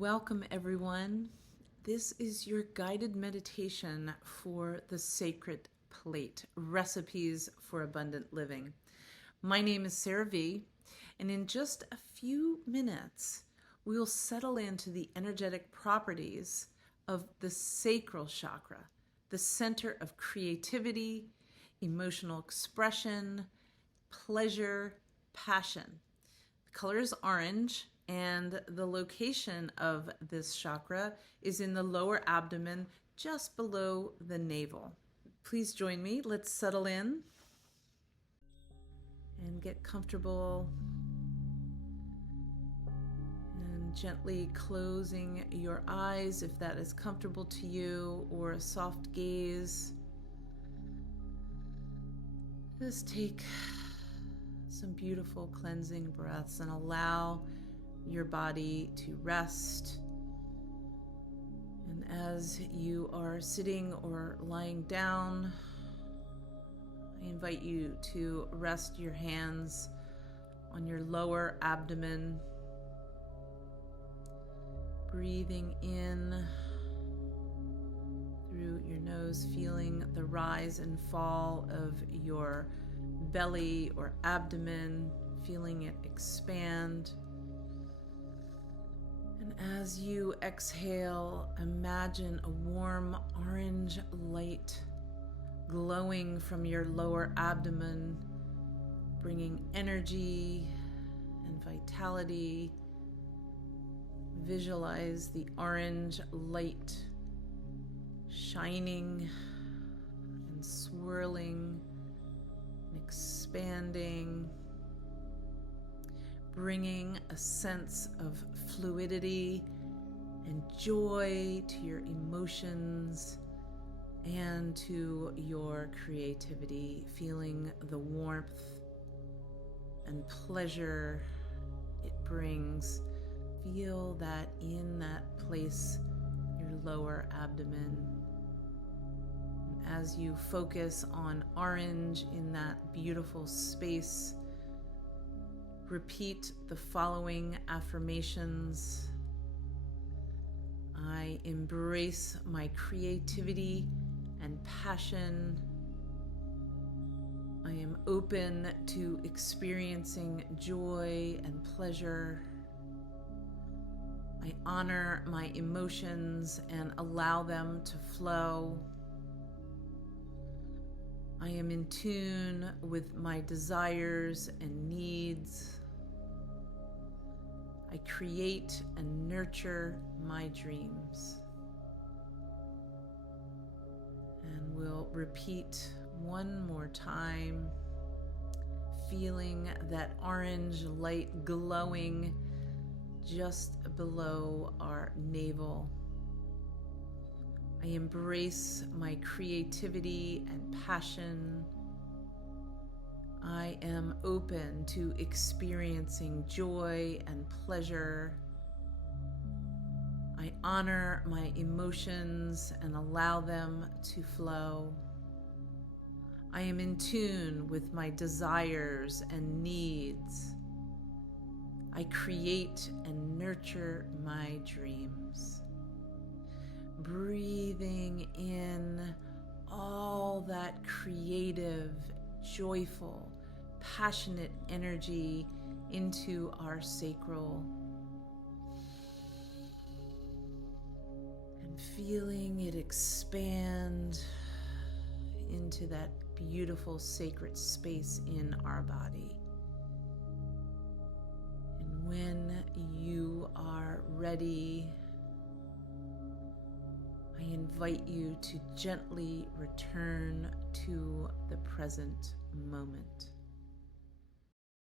Welcome, everyone. This is your guided meditation for the Sacred Plate, Recipes for Abundant Living. My name is Sarah Vie, and in just a few minutes, we will settle into the energetic properties of the Sacral Chakra, the center of creativity, emotional expression, pleasure, passion. The color is orange, and the location of this chakra is in the lower abdomen, just below the navel. Please join me. Let's settle in and get comfortable, and gently closing your eyes if that is comfortable to you, or a soft gaze. Just take some beautiful cleansing breaths and allow your body to rest. And as you are sitting or lying down, I invite you to rest your hands on your lower abdomen, breathing in through your nose, feeling the rise and fall of your belly or abdomen, feeling it expand. And as you exhale, imagine a warm orange light glowing from your lower abdomen, bringing energy and vitality. Visualize the orange light shining and swirling and expanding, bringing a sense of fluidity and joy to your emotions and to your creativity, feeling the warmth and pleasure it brings. Feel that in that place, your lower abdomen. And as you focus on orange in that beautiful space, repeat the following affirmations. I embrace my creativity and passion. I am open to experiencing joy and pleasure. I honor my emotions and allow them to flow. I am in tune with my desires and needs. I create and nurture my dreams. And we'll repeat one more time, feeling that orange light glowing just below our navel. I embrace my creativity and passion. I am open to experiencing joy and pleasure. I honor my emotions and allow them to flow. I am in tune with my desires and needs. I create and nurture my dreams. Breathing in all that creative, joyful, passionate energy into our sacral, and feeling it expand into that beautiful sacred space in our body. And when you are ready, I invite you to gently return to the present moment.